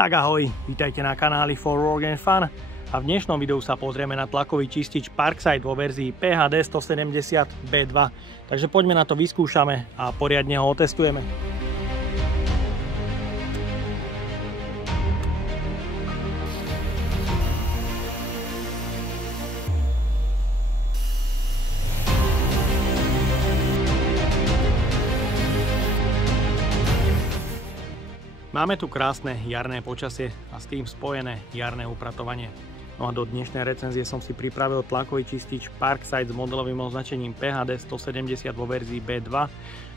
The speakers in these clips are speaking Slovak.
Tak ahoj, vítajte na kanáli For Work and Fun a v dnešnom videu sa pozrieme na tlakový čistič Parkside vo verzii PHD 170 B2. Takže poďme na to, vyskúšame a poriadne ho otestujeme. Máme tu krásne jarné počasie a s tým spojené jarné upratovanie. No a do dnešnej recenzie som si pripravil tlakový čistič Parkside s modelovým označením PHD 170 vo verzii B2,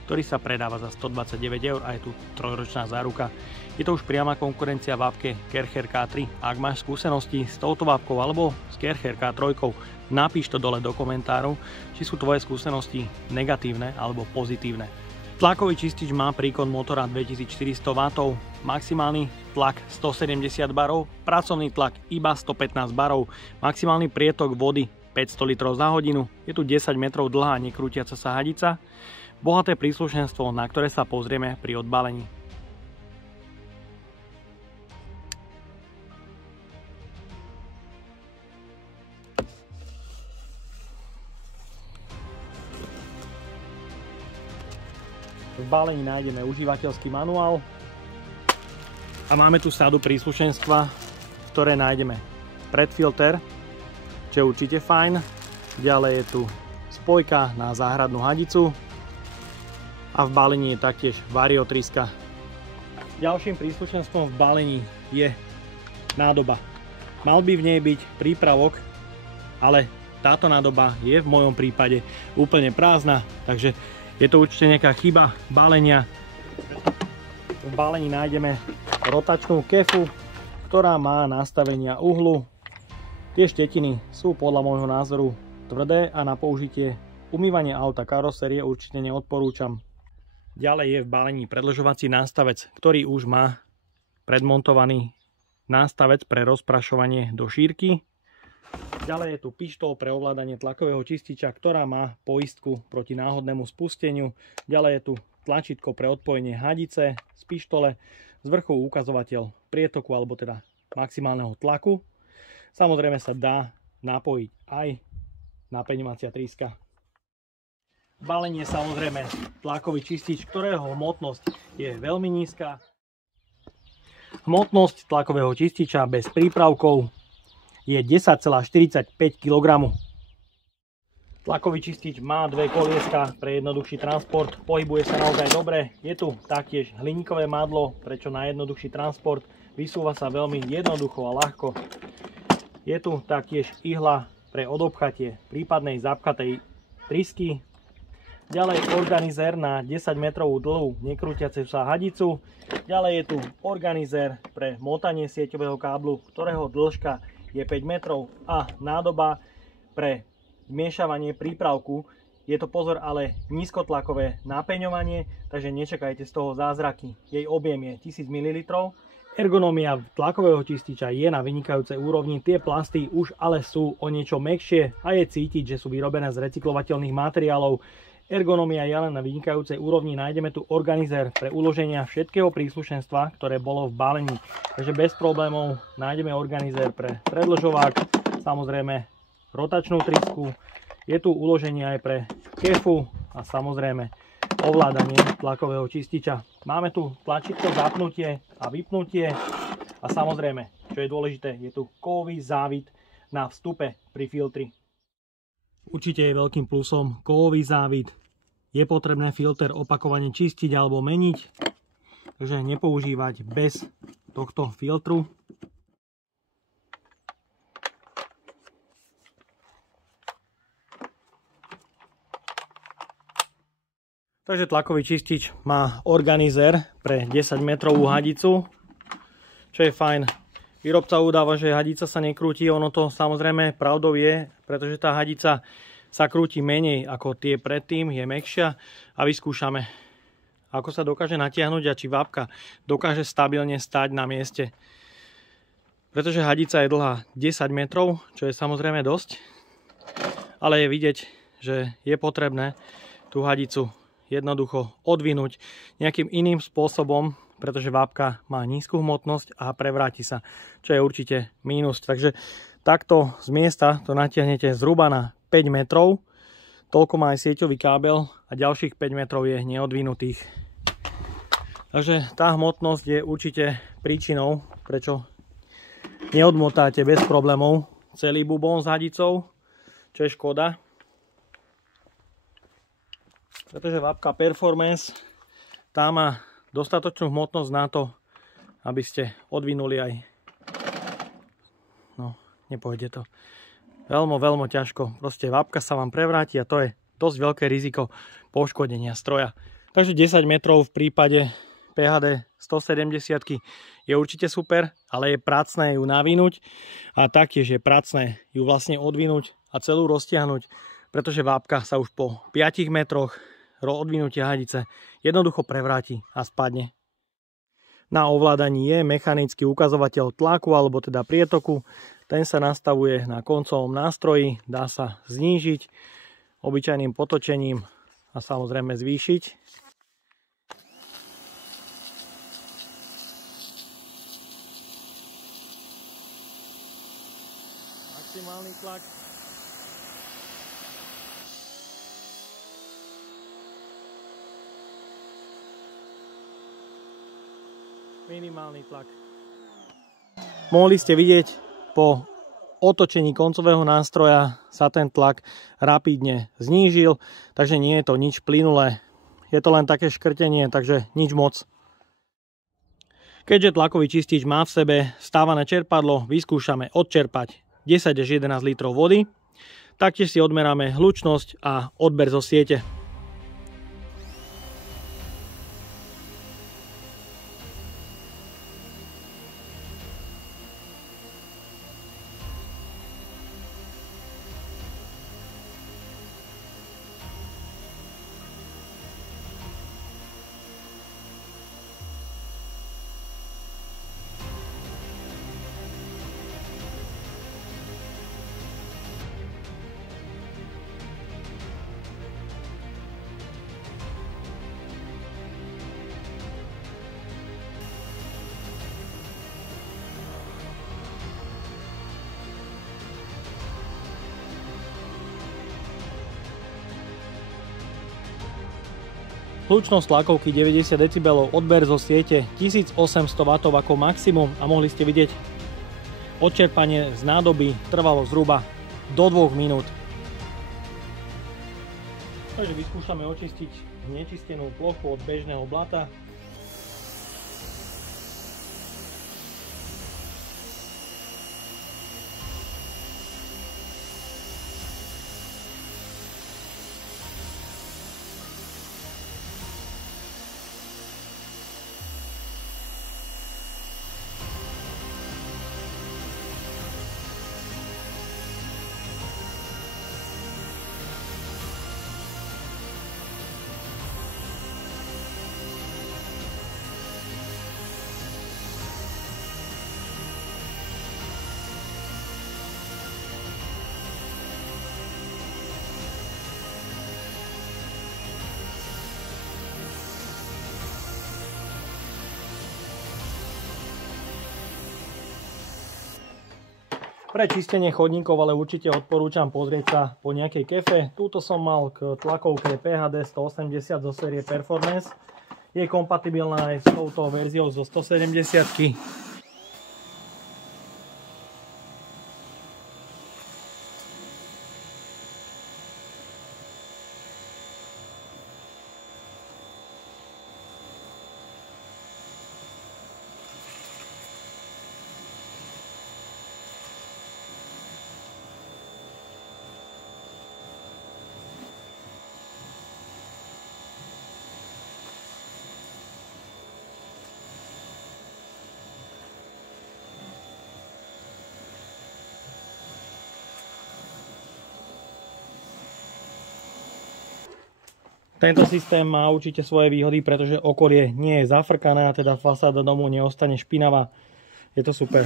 ktorý sa predáva za 129 € a je tu 3-ročná záruka. Je to už priama konkurencia vápke Kercher K3. Ak máš skúsenosti s touto vápkou alebo s Kercher K3, napíš to dole do komentárov, či sú tvoje skúsenosti negatívne alebo pozitívne. Tlakový čistič má príkon motora 2400 W, maximálny tlak 170 barov, pracovný tlak iba 115 barov, maximálny prietok vody 500 litrov za hodinu, je tu 10 metrov dlhá nekrútiaca sa hadica, bohaté príslušenstvo, na ktoré sa pozrieme pri odbalení. V balení nájdeme užívateľský manuál a máme tu sadu príslušenstva, ktoré nájdeme predfilter, čo je určite fajn. Ďalej je tu spojka na záhradnú hadicu a v balení je taktiež variotryska. Ďalším príslušenstvom v balení je nádoba. Mal by v nej byť prípravok, ale táto nádoba je v mojom prípade úplne prázdna, takže je to určite nejaká chyba balenia. V balení nájdeme rotačnú kefu, ktorá má nastavenia uhlu. Tie štetiny sú podľa môjho názoru tvrdé a na použitie umývania auta karosérie určite neodporúčam. Ďalej je v balení predĺžovací nástavec, ktorý už má predmontovaný nástavec pre rozprašovanie do šírky. Ďalej je tu pištol pre ovládanie tlakového čističa, ktorá má poistku proti náhodnému spusteniu. Ďalej je tu tlačítko pre odpojenie hadice z pištole, z vrchu ukazovateľ prietoku alebo teda maximálneho tlaku. Samozrejme sa dá napojiť aj napeňovacia tríska. Balenie samozrejme tlakový čistič, ktorého hmotnosť je veľmi nízka. Hmotnosť tlakového čističa bez prípravkov je 10,45 kg. Tlakový čistič má dve kolieska pre jednoduchší transport, pohybuje sa naozaj dobre. Je tu taktiež hliníkové madlo, prečo na jednoduchší transport, vysúva sa veľmi jednoducho a ľahko. Je tu taktiež ihla pre odobchatie prípadnej zapchatej trysky. Ďalej organizér na 10 metrovú dlhú nekrútiacu sa hadicu. Ďalej je tu organizér pre motanie sieťového káblu, ktorého dĺžka je 5 metrov a nádoba pre zmiešavanie prípravku. Je to pozor ale nízkotlakové napeňovanie, takže nečakajte z toho zázraky. Jej objem je 1000 ml. Ergonómia tlakového čističa je na vynikajúcej úrovni, tie plasty už ale sú o niečo mäkšie a je cítiť, že sú vyrobené z recyklovateľných materiálov. Ergonómia je len na vynikajúcej úrovni, nájdeme tu organizér pre uloženia všetkého príslušenstva, ktoré bolo v balení. Takže bez problémov nájdeme organizér pre predĺžovák, samozrejme rotačnú trysku, je tu uloženie aj pre kefu a samozrejme ovládanie tlakového čističa. Máme tu tlačítko zapnutie a vypnutie a samozrejme, čo je dôležité, je tu kovový závit na vstupe pri filtri. Určite je veľkým plusom kovový závit. Je potrebné filter opakovane čistiť alebo meniť, takže nepoužívať bez tohto filtru. Takže tlakový čistič má organizér pre 10 metrovú hadicu, čo je fajn. Výrobca udáva, že hadica sa nekrúti, ono to samozrejme pravdou je, pretože tá hadica sa krúti menej ako tie predtým, je mäkšia a vyskúšame, ako sa dokáže natiahnuť a či vápka dokáže stabilne stáť na mieste. Pretože hadica je dlhá 10 metrov, čo je samozrejme dosť, ale je vidieť, že je potrebné tú hadicu jednoducho odvinúť nejakým iným spôsobom, pretože vápka má nízku hmotnosť a prevráti sa, čo je určite mínus. Takže takto z miesta to natiahnete zhruba na 5 metrov. Toľko má aj sieťový kábel a ďalších 5 metrov je neodvinutých. Takže tá hmotnosť je určite príčinou, prečo neodmotáte bez problémov celý bubón s hadicou, čo je škoda. Pretože vápka Performance tá má dostatočnú hmotnosť na to, aby ste odvinuli aj... No, nepôjde to. Veľmi ťažko. Proste vápka sa vám prevráti a to je dosť veľké riziko poškodenia stroja. Takže 10 metrov v prípade PHD 170 je určite super, ale je pracné ju navinúť a taktiež je pracné ju vlastne odvinúť a celú roztiahnuť, pretože vápka sa už po 5 metroch odvinutia hadice jednoducho prevráti a spadne. Na ovládaní je mechanický ukazovateľ tlaku alebo teda prietoku. Ten sa nastavuje na koncovom nástroji, dá sa znížiť obyčajným potočením a samozrejme zvýšiť. Maximálny tlak. Minimálny tlak. Mohli ste vidieť, po otočení koncového nástroja sa ten tlak rapidne znížil, takže nie je to nič plynulé. Je to len také škrtenie, takže nič moc. Keďže tlakový čistič má v sebe stávané čerpadlo, vyskúšame odčerpať 10 až 11 litrov vody. Taktiež si odmeráme hlučnosť a odber zo siete. Hlučnosť tlakovky 90 dB, odber zo siete 1800 W ako maximum a mohli ste vidieť, odčerpanie z nádoby trvalo zhruba do 2 minút. Takže vyskúšame očistiť znečistenú plochu od bežného blata. Pre čistenie chodníkov ale určite odporúčam pozrieť sa po nejakej kefe. Túto som mal k tlakovke PHD 180 zo série Performance. Je kompatibilná aj s touto verziou zo 170. Tento systém má určite svoje výhody, pretože okolie nie je zafrkané a teda fasáda domu neostane špinavá. Je to super.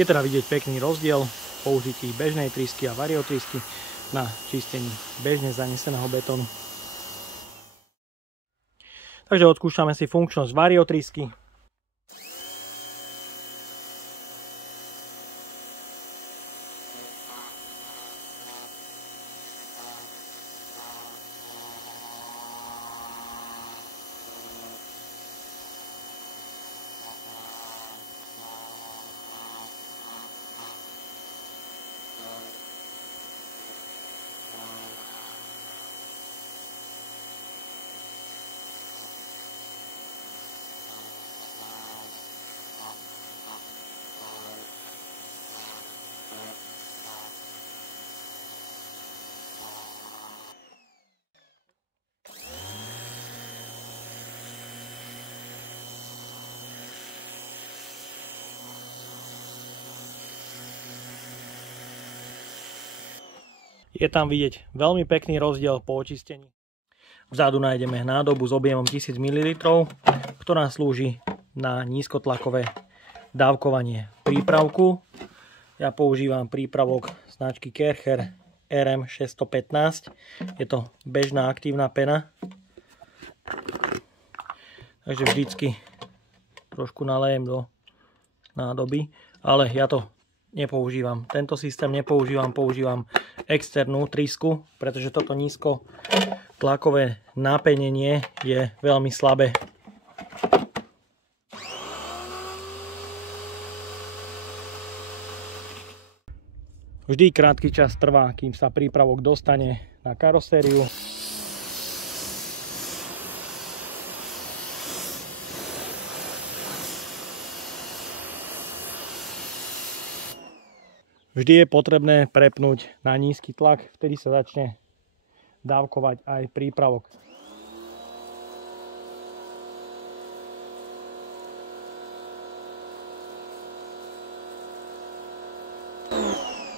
Je teda vidieť pekný rozdiel v použití bežnej trysky a variotrysky na čistení bežne zaneseného betónu. Takže odskúšame si funkčnosť variotrysky. Je tam vidieť veľmi pekný rozdiel po očistení. Vzadu nájdeme nádobu s objemom 1000 ml, ktorá slúži na nízkotlakové dávkovanie prípravku. Ja používam prípravok značky Kercher RM615. Je to bežná aktívna pena. Takže vždycky trošku nalejem do nádoby, ale ja to nepoužívam. Tento systém nepoužívam, používam externú trysku, pretože toto nízko tlakové napenenie je veľmi slabé. Vždy krátky čas trvá, kým sa prípravok dostane na karosériu. Vždy je potrebné prepnúť na nízky tlak, vtedy sa začne dávkovať aj prípravok.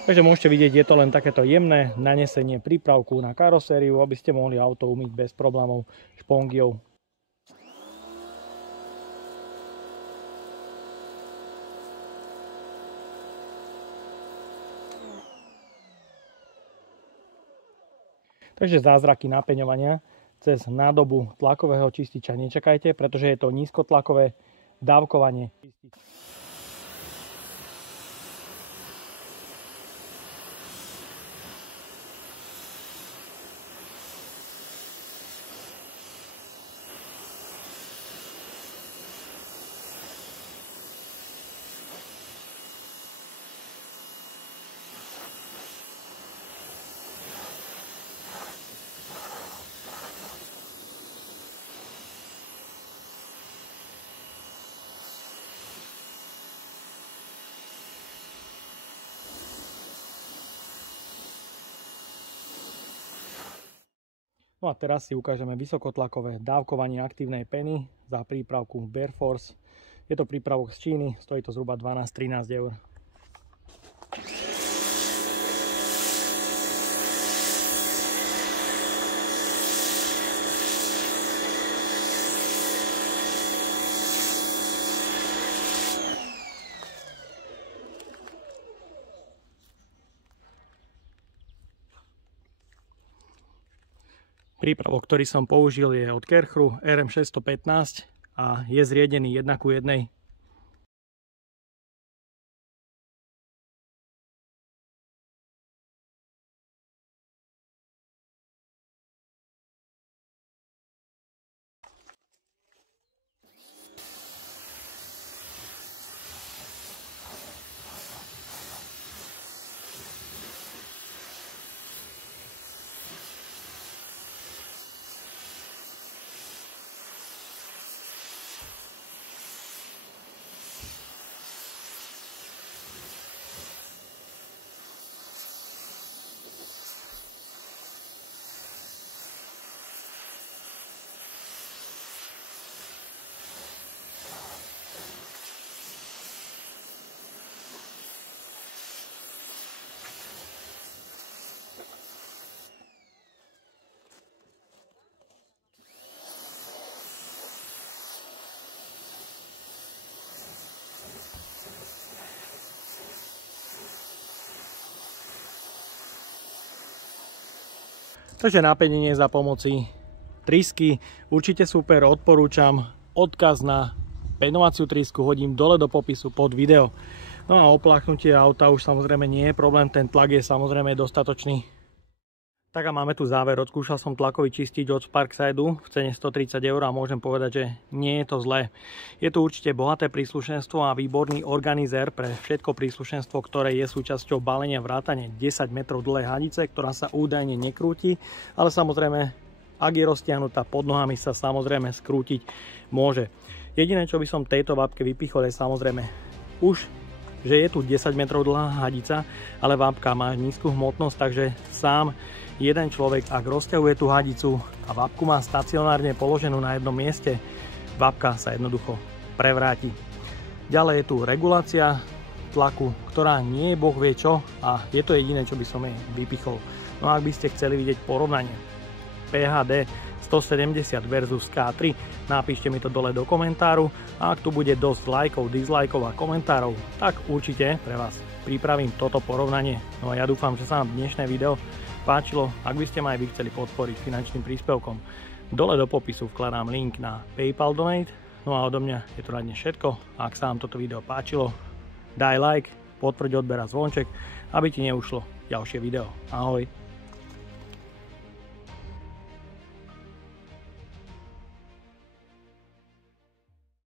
Takže môžete vidieť, je to len takéto jemné nanesenie prípravku na karosériu, aby ste mohli auto umyť bez problémov špongiou. Takže zázraky napeňovania cez nádobu tlakového čističa nečakajte, pretože je to nízkotlakové dávkovanie. No a teraz si ukážeme vysokotlakové dávkovanie aktívnej peny za prípravku Bear Force. Je to prípravok z Číny, stojí to zhruba 12-13 eur. Prípravok, ktorý som použil, je od Kercheru RM615 a je zriedený 1:1. Takže napädenie za pomoci trysky, určite super, odporúčam. Odkaz na penovaciu trysku hodím dole do popisu pod video. No a opláchnutie auta už samozrejme nie je problém, ten tlak je samozrejme dostatočný. Tak a máme tu záver, odskúšal som tlakový čistič od Sparksideu v cene 130 € a môžem povedať, že nie je to zlé. Je tu určite bohaté príslušenstvo a výborný organizér pre všetko príslušenstvo, ktoré je súčasťou balenia vrátane 10 metrov dlhej hadice, ktorá sa údajne nekrúti, ale samozrejme, ak je roztiahnutá pod nohami, sa samozrejme skrútiť môže. Jediné, čo by som tejto vápke vypichol, je samozrejme už, že je tu 10 metrov dlhá hadica, ale vápka má nízku hmotnosť, takže sám jeden človek, ak rozťahuje tú hadicu a vápku má stacionárne položenú na jednom mieste, vápka sa jednoducho prevráti. Ďalej je tu regulácia tlaku, ktorá nie je boh vie čo a je to jediné, čo by som jej vypichol. No a ak by ste chceli vidieť porovnanie PHD 170 versus K3, napíšte mi to dole do komentáru a ak tu bude dosť lajkov, dislajkov a komentárov, tak určite pre vás pripravím toto porovnanie. No a ja dúfam, že sa vám dnešné video páčilo. Ak by ste ma aj vy chceli podporiť finančným príspevkom, dole do popisu vkladám link na PayPal Donate. No a odo mňa je to na dnes všetko. Ak sa vám toto video páčilo, daj like, potvrď odber a zvonček, aby ti neušlo ďalšie video. Ahoj.